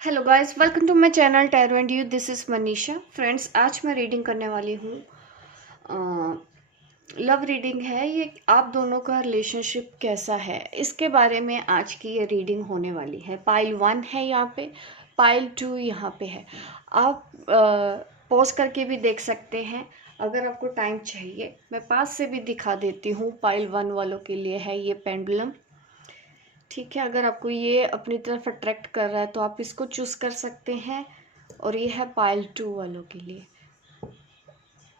Hello guys, welcome to my channel tarot and you. This is Manisha. Friends, आज मैं reading करने वाली हूँ। लव रीडिंग है ये। आप दोनों का रिलेशनशिप कैसा है, इसके बारे में आज की ये रीडिंग होने वाली है। पाइल 1 है यहाँ पे, पाइल 2 यहाँ पे है। आप पॉज करके भी देख सकते हैं अगर आपको टाइम चाहिए। मैं पास से भी दिखा देती हूँ। पाइल 1 वालों के लिए है ये पेंडुलम। ठीक है, अगर आपको ये अपनी तरफ अट्रैक्ट कर रहा है तो आप इसको चूज कर सकते हैं। और ये है पाइल 2 वालों के लिए।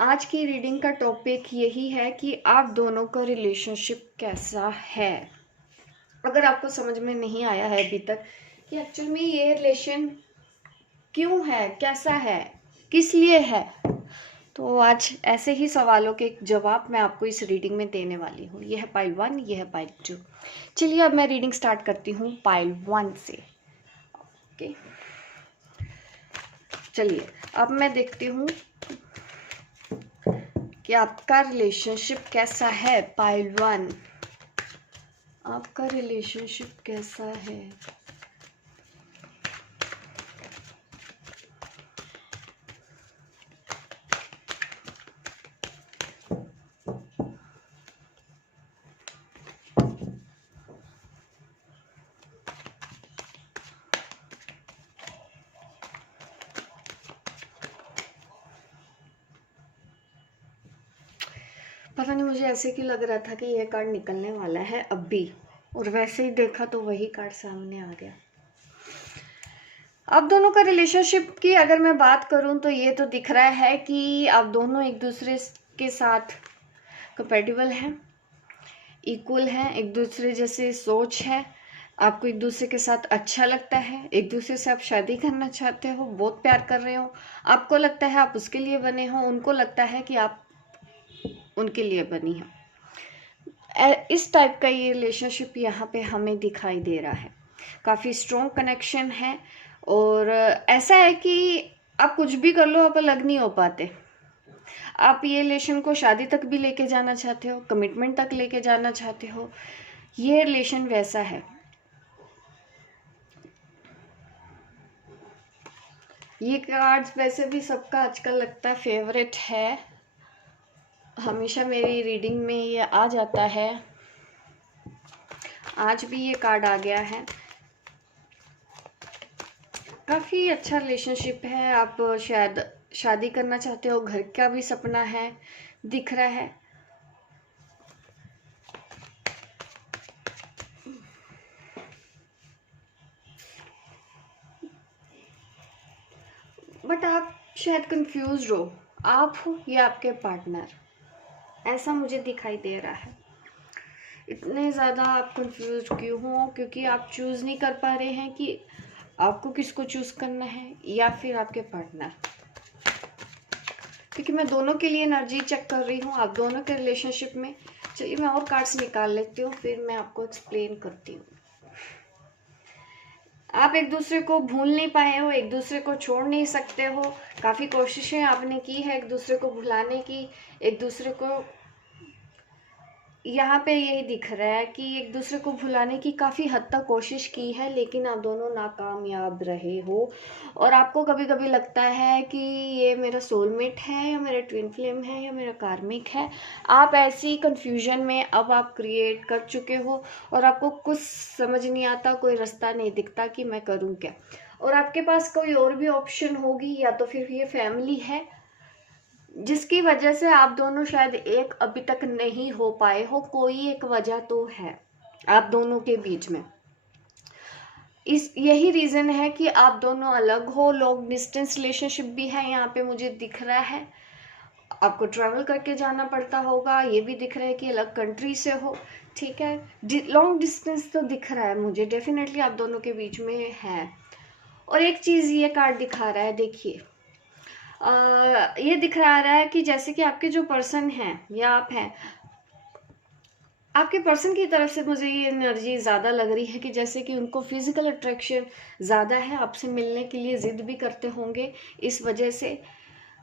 आज की रीडिंग का टॉपिक यही है कि आप दोनों का रिलेशनशिप कैसा है। अगर आपको समझ में नहीं आया है अभी तक कि एक्चुअल में ये रिलेशन क्यों है, कैसा है, किस लिए है, तो आज ऐसे ही सवालों के जवाब मैं आपको इस रीडिंग में देने वाली हूँ। ये है पाइल 1, ये है पाइल 2। चलिए अब मैं रीडिंग स्टार्ट करती हूँ पाइल 1 से। ओके, चलिए अब मैं देखती हूँ कि आपका रिलेशनशिप कैसा है। पाइल 1, आपका रिलेशनशिप कैसा है। पता नहीं, मुझे ऐसे क्यों लग रहा था कि यह कार्ड निकलने वाला है अब भी, और वैसे ही देखा तो वही कार्ड सामने आ गया। आप दोनों का रिलेशनशिप की अगर मैं बात करूं तो ये तो दिख रहा है कि आप दोनों एक दूसरे के साथ कंपेटेबल हैं, इक्वल हैं, एक दूसरे जैसे सोच है। आपको एक दूसरे के साथ अच्छा लगता है, एक दूसरे से आप शादी करना चाहते हो, बहुत प्यार कर रहे हो। आपको लगता है आप उसके लिए बने हो, उनको लगता है कि आप उनके लिए बनी हो। इस टाइप का ये रिलेशनशिप यहाँ पे हमें दिखाई दे रहा है। काफ़ी स्ट्रॉन्ग कनेक्शन है और ऐसा है कि आप कुछ भी कर लो, आप अलग नहीं हो पाते। आप ये रिलेशन को शादी तक भी लेके जाना चाहते हो, कमिटमेंट तक लेके जाना चाहते हो। ये रिलेशन वैसा है। ये कार्ड्स वैसे भी सबका आजकल लगता है फेवरेट है, हमेशा मेरी रीडिंग में ये आ जाता है। आज भी ये कार्ड आ गया है। काफ़ी अच्छा रिलेशनशिप है। आप शायद शादी करना चाहते हो, घर का भी सपना है, दिख रहा है। बट आप शायद कंफ्यूज हो, आप हो या आपके पार्टनर, ऐसा मुझे दिखाई दे रहा है। इतने ज़्यादा आप कंफ्यूज क्यों हो? क्योंकि आप चूज़ नहीं कर पा रहे हैं कि आपको किसको चूज़ करना है या फिर आपके पार्टनर। क्योंकि मैं दोनों के लिए एनर्जी चेक कर रही हूँ, आप दोनों के रिलेशनशिप में। चलिए मैं और कार्ड्स निकाल लेती हूँ, फिर मैं आपको एक्सप्लेन करती हूँ। आप एक दूसरे को भूल नहीं पाए हो, एक दूसरे को छोड़ नहीं सकते हो। काफ़ी कोशिशें आपने की है एक दूसरे को भुलाने की, एक दूसरे को, यहाँ पे यही दिख रहा है कि एक दूसरे को भुलाने की काफ़ी हद तक कोशिश की है, लेकिन आप दोनों नाकामयाब रहे हो। और आपको कभी कभी लगता है कि ये मेरा सोलमेट है या मेरा ट्विन फ्लेम है या मेरा कार्मिक है। आप ऐसी कंफ्यूजन में अब आप क्रिएट कर चुके हो और आपको कुछ समझ नहीं आता, कोई रास्ता नहीं दिखता कि मैं करूँ क्या। और आपके पास कोई और भी ऑप्शन होगी, या तो फिर ये फैमिली है जिसकी वजह से आप दोनों शायद एक अभी तक नहीं हो पाए हो। कोई एक वजह तो है आप दोनों के बीच में। इस यही रीज़न है कि आप दोनों अलग हो। लॉन्ग डिस्टेंस रिलेशनशिप भी है यहाँ पे, मुझे दिख रहा है। आपको ट्रैवल करके जाना पड़ता होगा, ये भी दिख रहा है कि अलग कंट्री से हो। ठीक है, लॉन्ग डिस्टेंस तो दिख रहा है मुझे, डेफिनेटली आप दोनों के बीच में है। और एक चीज़ ये कार्ड दिखा रहा है, देखिए ये दिख रहा है कि जैसे कि आपके जो पर्सन हैं या आप हैं, आपके पर्सन की तरफ से मुझे ये एनर्जी ज़्यादा लग रही है कि जैसे कि उनको फिजिकल अट्रैक्शन ज़्यादा है, आपसे मिलने के लिए ज़िद भी करते होंगे। इस वजह से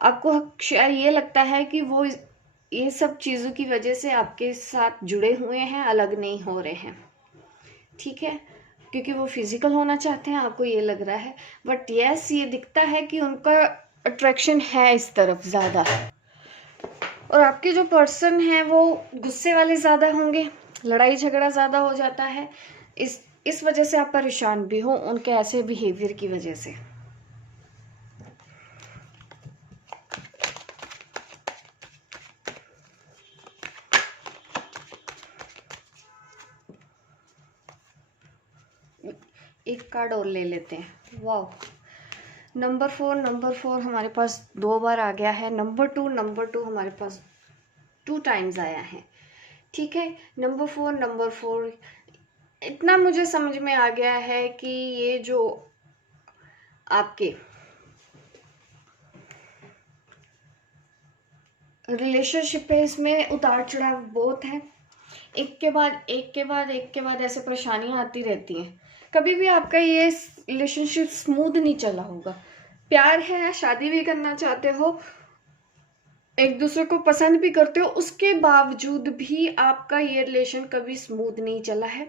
आपको शायद ये लगता है कि वो ये सब चीज़ों की वजह से आपके साथ जुड़े हुए हैं, अलग नहीं हो रहे हैं। ठीक है, क्योंकि वो फिजिकल होना चाहते हैं, आपको ये लग रहा है। बट यस, ये दिखता है कि उनका अट्रैक्शन है इस तरफ ज़्यादा। और आपके जो पर्सन हैं वो गुस्से वाले ज़्यादा होंगे, लड़ाई झगड़ा ज़्यादा हो जाता है, इस वजह से आप परेशान भी हो उनके ऐसे बिहेवियर की वजह से। एक कार्ड और ले लेते हैं। वाह, नंबर 4 हमारे पास 2 बार आ गया है। नंबर 2 हमारे पास 2 टाइम्स आया है। ठीक है, नंबर 4 इतना मुझे समझ में आ गया है कि ये जो आपके रिलेशनशिप है इसमें उतार चढ़ाव बहुत है। एक के बाद ऐसे परेशानियां आती रहती हैं। कभी भी आपका ये रिलेशनशिप स्मूथ नहीं चला होगा। प्यार है, शादी भी करना चाहते हो, एक दूसरे को पसंद भी करते हो, उसके बावजूद भी आपका ये रिलेशन कभी स्मूथ नहीं चला है।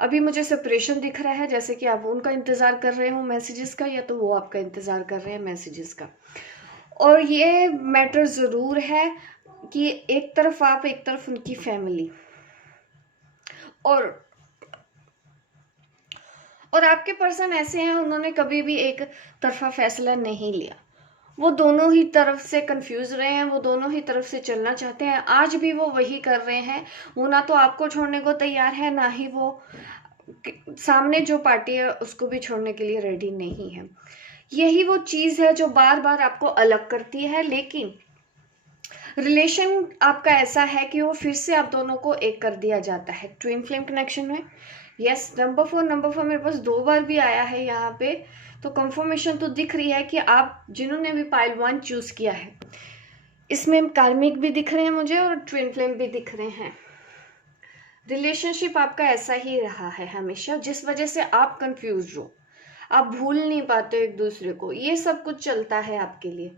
अभी मुझे सेपरेशन दिख रहा है, जैसे कि आप उनका इंतज़ार कर रहे हो मैसेजेस का, या तो वो आपका इंतज़ार कर रहे हैं मैसेजेस का। और ये मैटर ज़रूर है कि एक तरफ आप, एक तरफ उनकी फैमिली, और आपके पर्सन ऐसे हैं, उन्होंने कभी भी एक तरफा फैसला नहीं लिया। वो दोनों ही तरफ से कंफ्यूज रहे हैं, वो दोनों ही तरफ से चलना चाहते हैं। आज भी वो वही कर रहे हैं। वो ना तो आपको छोड़ने को तैयार है, ना ही वो सामने जो पार्टी है उसको भी छोड़ने के लिए रेडी नहीं है। यही वो चीज है जो बार बार आपको अलग करती है। लेकिन रिलेशन आपका ऐसा है कि वो फिर से आप दोनों को एक कर दिया जाता है ट्विन फ्लेम कनेक्शन में। यस, नंबर 4 मेरे पास 2 बार भी आया है यहाँ पे। तो कंफर्मेशन तो दिख रही है कि आप जिन्होंने भी पाइल 1 चूज किया है, इसमें कार्मिक भी दिख रहे हैं मुझे और ट्विन फ्लेम भी दिख रहे हैं। रिलेशनशिप आपका ऐसा ही रहा है हमेशा, जिस वजह से आप कंफ्यूज हो, आप भूल नहीं पाते हो एक दूसरे को, ये सब कुछ चलता है आपके लिए।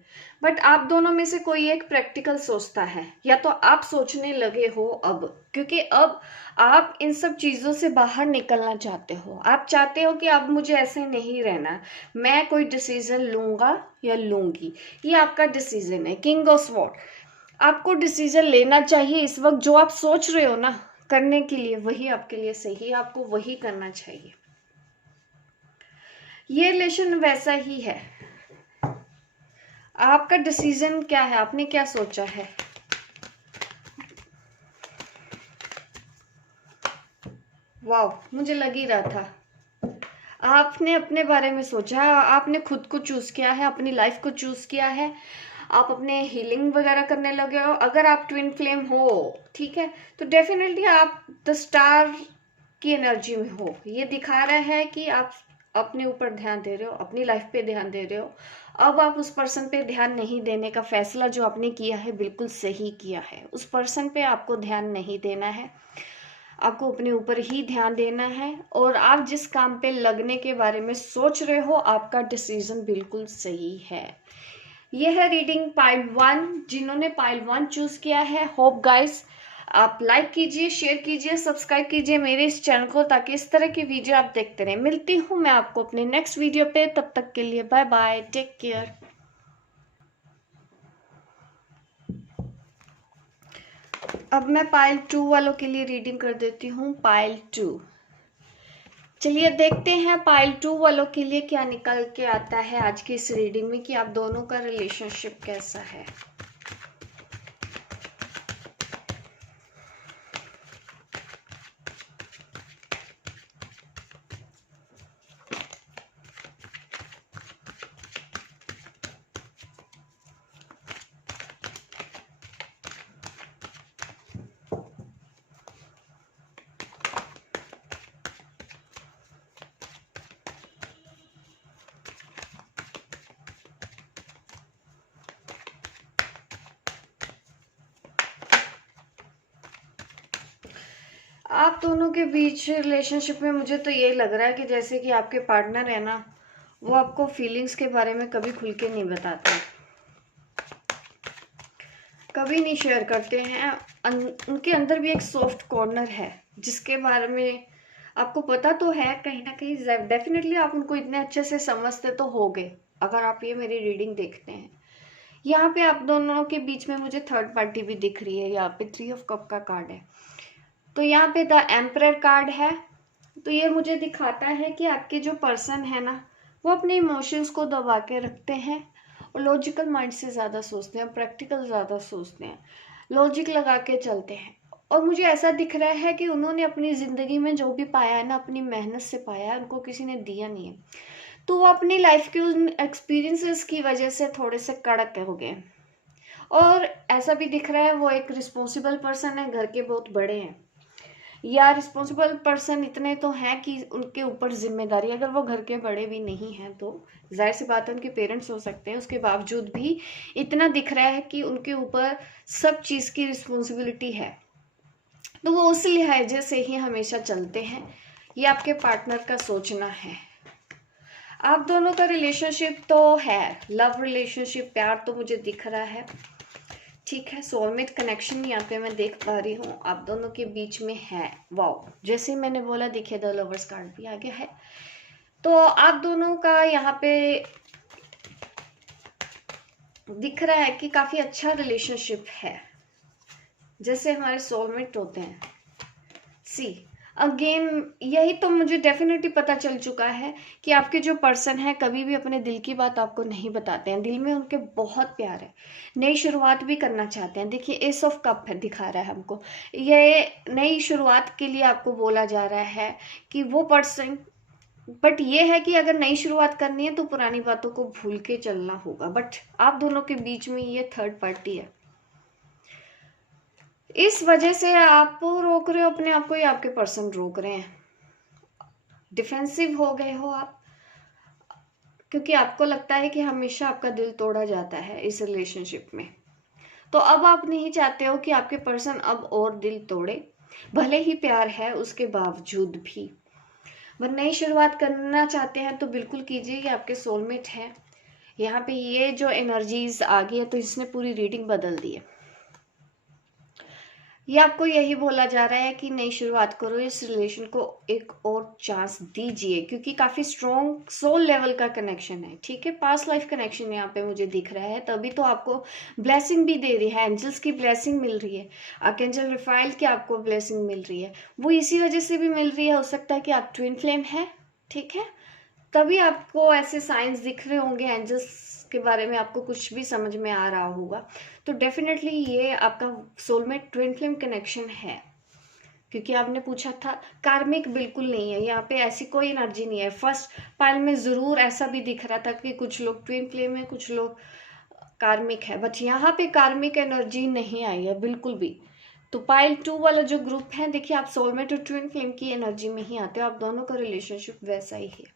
बट आप दोनों में से कोई एक प्रैक्टिकल सोचता है, या तो आप सोचने लगे हो अब, क्योंकि अब आप इन सब चीज़ों से बाहर निकलना चाहते हो। आप चाहते हो कि अब मुझे ऐसे नहीं रहना, मैं कोई डिसीजन लूंगा या लूंगी। ये आपका डिसीजन है, किंग ऑफ स्वॉर्ड। आपको डिसीजन लेना चाहिए इस वक्त। जो आप सोच रहे हो ना करने के लिए, वही आपके लिए सही है, आपको वही करना चाहिए। ये रिलेशन वैसा ही है। आपका डिसीजन क्या है, आपने क्या सोचा है? वाह, मुझे लग ही रहा था आपने अपने बारे में सोचा है, आपने खुद को चूज किया है, अपनी लाइफ को चूज किया है। आप अपने हीलिंग वगैरह करने लगे हो। अगर आप ट्विन फ्लेम हो, ठीक है, तो डेफिनेटली आप द स्टार की एनर्जी में हो। ये दिखा रहा है कि आप अपने ऊपर ध्यान दे रहे हो, अपनी लाइफ पे ध्यान दे रहे हो। अब आप उस पर्सन पे ध्यान नहीं देने का फैसला जो आपने किया है बिल्कुल सही किया है। उस पर्सन पे आपको ध्यान नहीं देना है, आपको अपने ऊपर ही ध्यान देना है। और आप जिस काम पे लगने के बारे में सोच रहे हो, आपका डिसीजन बिल्कुल सही है। यह है रीडिंग पाइल 1। जिन्होंने पाइल 1 चूज किया है, होप गाइस आप लाइक कीजिए, शेयर कीजिए, सब्सक्राइब कीजिए मेरे इस चैनल को, ताकि इस तरह की वीडियो आप देखते रहें। मिलती हूँ मैं आपको अपने नेक्स्ट वीडियो पे, तब तक के लिए बाय बाय, टेक केयर। अब मैं पाइल 2 वालों के लिए रीडिंग कर देती हूँ। पाइल 2, चलिए देखते हैं पाइल 2 वालों के लिए क्या निकल के आता है आज की इस रीडिंग में, कि आप दोनों का रिलेशनशिप कैसा है। आप दोनों के बीच रिलेशनशिप में मुझे तो ये लग रहा है कि जैसे कि आपके पार्टनर है ना, वो आपको फीलिंग्स के बारे में कभी खुल के नहीं बताते, कभी नहीं शेयर करते हैं। उनके अंदर भी एक सॉफ्ट कॉर्नर है जिसके बारे में आपको पता तो है कहीं ना कहीं, डेफिनेटली आप उनको इतने अच्छे से समझते तो होगे अगर आप ये मेरी रीडिंग देखते हैं। यहाँ पे आप दोनों के बीच में मुझे थर्ड पार्टी भी दिख रही है। यहाँ पे 3 ऑफ कप का कार्ड है, तो यहाँ पे द एम्परर कार्ड है। तो ये मुझे दिखाता है कि आपके जो पर्सन है ना, वो अपने इमोशंस को दबा के रखते हैं और लॉजिकल माइंड से ज़्यादा सोचते हैं, प्रैक्टिकल ज़्यादा सोचते हैं, लॉजिक लगा के चलते हैं। और मुझे ऐसा दिख रहा है कि उन्होंने अपनी ज़िंदगी में जो भी पाया है ना, अपनी मेहनत से पाया है, उनको किसी ने दिया नहीं है। तो वो अपनी लाइफ के उन एक्सपीरियंसेस की वजह से थोड़े से कड़क हो गए। और ऐसा भी दिख रहा है वो एक रिस्पॉन्सिबल पर्सन है, घर के बहुत बड़े हैं, या रिस्पॉन्सिबल पर्सन इतने तो हैं कि उनके ऊपर जिम्मेदारी, अगर वो घर के बड़े भी नहीं हैं तो जाहिर सी बात है उनके पेरेंट्स हो सकते हैं, उसके बावजूद भी इतना दिख रहा है कि उनके ऊपर सब चीज़ की रिस्पॉन्सिबिलिटी है। तो वो उस लिहाजे से ही हमेशा चलते हैं। ये आपके पार्टनर का सोचना है। आप दोनों का रिलेशनशिप तो है, लव रिलेशनशिप, प्यार तो मुझे दिख रहा है, ठीक है। सोलमेट कनेक्शन यहाँ पे मैं देख पा रही हूँ आप दोनों के बीच में है। वाओ, जैसे ही मैंने बोला देखिए द लवर्स कार्ड भी आ गया है। तो आप दोनों का यहाँ पे दिख रहा है कि काफी अच्छा रिलेशनशिप है, जैसे हमारे सोलमेट होते हैं। सी अगेन, यही तो मुझे डेफिनेटली पता चल चुका है कि आपके जो पर्सन है कभी भी अपने दिल की बात आपको नहीं बताते हैं। दिल में उनके बहुत प्यार है, नई शुरुआत भी करना चाहते हैं। देखिए एस ऑफ कप है, दिखा रहा है हमको, ये नई शुरुआत के लिए आपको बोला जा रहा है कि वो पर्सन, बट ये है कि अगर नई शुरुआत करनी है तो पुरानी बातों को भूल के चलना होगा। बट आप दोनों के बीच में ये थर्ड पार्टी है, इस वजह से आप रोक रहे हो अपने आप को, या आपके पर्सन रोक रहे हैं। डिफेंसिव हो गए हो आप, क्योंकि आपको लगता है कि हमेशा आपका दिल तोड़ा जाता है इस रिलेशनशिप में। तो अब आप नहीं चाहते हो कि आपके पर्सन अब और दिल तोड़े, भले ही प्यार है उसके बावजूद भी। वह नई शुरुआत करना चाहते हैं तो बिल्कुल कीजिए, ये आपके सोलमेट है। यहाँ पे ये जो एनर्जीज आ गई है तो इसने पूरी रीडिंग बदल दी है। ये आपको यही बोला जा रहा है कि नई शुरुआत करो, इस रिलेशन को एक और चांस दीजिए, क्योंकि काफी स्ट्रॉन्ग सोल लेवल का कनेक्शन है, ठीक है। पास्ट लाइफ कनेक्शन यहाँ पे मुझे दिख रहा है, तभी तो आपको ब्लेसिंग भी दे रही है, एंजल्स की ब्लेसिंग मिल रही है, आर्कएंजल रफाइल की आपको ब्लेसिंग मिल रही है। वो इसी वजह से भी मिल रही है, हो सकता है कि आप ट्विन फ्लेम है, ठीक है, तभी आपको ऐसे साइंस दिख रहे होंगे, एंजल्स के बारे में आपको कुछ भी समझ में आ रहा होगा। तो डेफिनेटली ये आपका सोलमेट ट्विन फ्लेम कनेक्शन है, क्योंकि आपने पूछा था कार्मिक, बिल्कुल नहीं है यहाँ पे, ऐसी कोई एनर्जी नहीं है। फर्स्ट पाइल में जरूर ऐसा भी दिख रहा था कि कुछ लोग ट्विन फ्लेम है, कुछ लोग कार्मिक है, बट यहाँ पे कार्मिक एनर्जी नहीं आई है बिल्कुल भी। तो पाइल 2 वाला जो ग्रुप है, देखिए आप सोलमेट और ट्विन फ्लेम की एनर्जी में ही आते हो, आप दोनों का रिलेशनशिप वैसा ही है।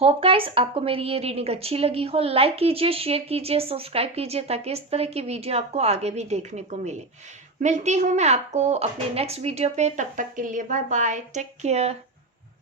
होप गाइस आपको मेरी ये रीडिंग अच्छी लगी हो, लाइक कीजिए, शेयर कीजिए, सब्सक्राइब कीजिए, ताकि इस तरह की वीडियो आपको आगे भी देखने को मिले। मिलती हूँ मैं आपको अपने नेक्स्ट वीडियो पे, तब तक के लिए बाय बाय, टेक केयर।